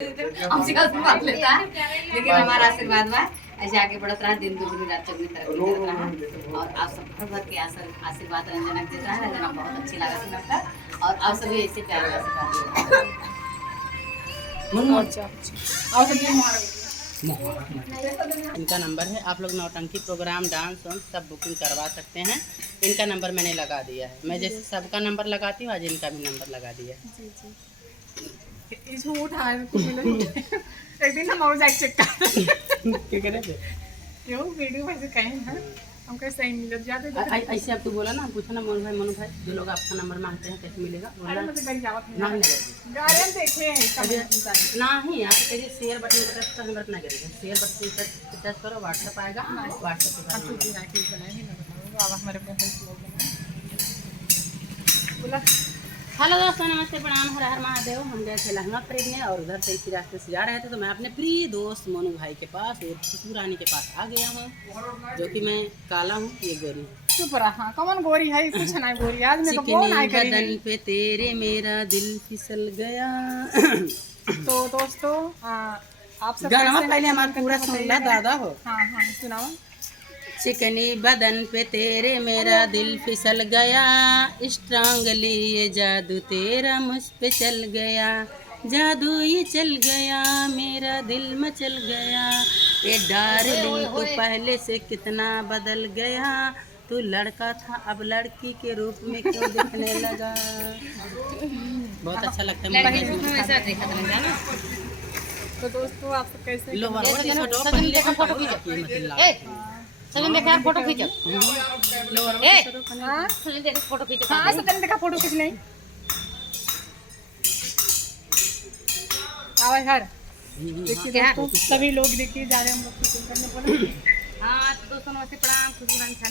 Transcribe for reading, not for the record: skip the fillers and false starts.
हमसे आशीर्वाद लेता है, लेकिन हमारा आशीर्वाद बा ऐसे आगे बढ़त रहा, दिन दुगनी रात चौगनी तरक्की करत रहा। और आप सब भर के आशीर्वाद रंजनक देता है। रंजना बहुत अच्छी लगा थी लगता, और आप सभी ऐसे प्यार का आशीर्वाद इनका नंबर है, आप लोग नौटंकी प्रोग्राम डांस वांस सब बुकिंग करवा सकते हैं। इनका नंबर मैंने लगा दिया है। मैं जैसे सबका नंबर लगाती हूँ, आज इनका भी नंबर लगा दिया है। झूठ एक दिन हम और चेक क्या करे थे? क्यों वीडियो वैसे कहे हैं हम कैसे सही मिल जाते थे। ऐसे आप तो बोला ना, पूछा ना मोनू भाई जो लोग आपका नंबर मांगते हैं कैसे मिलेगा? अरे मतलब गरी जावत ना नहीं गारे हम देखे हैं नहीं यार, करिए शेयर बटन पर टच कर, ना करिए शेयर बटन पर टच करो, व्हाट्सएप आएगा, व्हाट्सएप पे हम चीज आके बनाए नहीं ना बताऊंगा। अब हमारे अपने लोग बोला हेलो दोस्तों, नमस्ते, प्रणाम, हर हर महादेव। हम गए थे लहंगा खरीदने और उधर से इसी रास्ते से जा रहे थे, तो मैं अपने प्रिय दोस्त मोनू भाई के पास और खुशबू रानी के पास आ गया हूँ, जो कि मैं काला हूँ, ये गोरी हूँ। चुप रहा, कौन गोरी है? कुछ नहीं गोरी, आज मैं चिकनी कौन आई करी बदन पे तेरे मेरा दिल फिसल गया। तो दोस्तों आप सब गाना कैसे पहले हैं? हमारा पूरा सुन ला दादा हो। हाँ हाँ सुनाओ। चिकनी बदन पे तेरे मेरा दिल फिसल गया, स्ट्रांगली ये जादू तेरा मुझ पे चल गया, जादू ये चल गया, मेरा दिल मचल गया। ये डार्लिंग तू पहले से कितना बदल गया, तू लड़का था अब लड़की के रूप में क्यों दिखने लगा। बहुत अच्छा लगता है मुझे। तो दोस्तों आप सब कैसे हैं? लो फोटो खींचो, सचिन देखा फोटो खींचो, हाँ सचिन देखा फोटो खींचो। हाँ सचिन देखा फोटो खींच नहीं आवाज हर देखिए दोस्तों, सभी लोग देखिए जा रहे हैं हम लोग शूटिंग करने बोले। हाँ तो दोस्तों नमस्ते, प्रणाम, खुशबू रानी।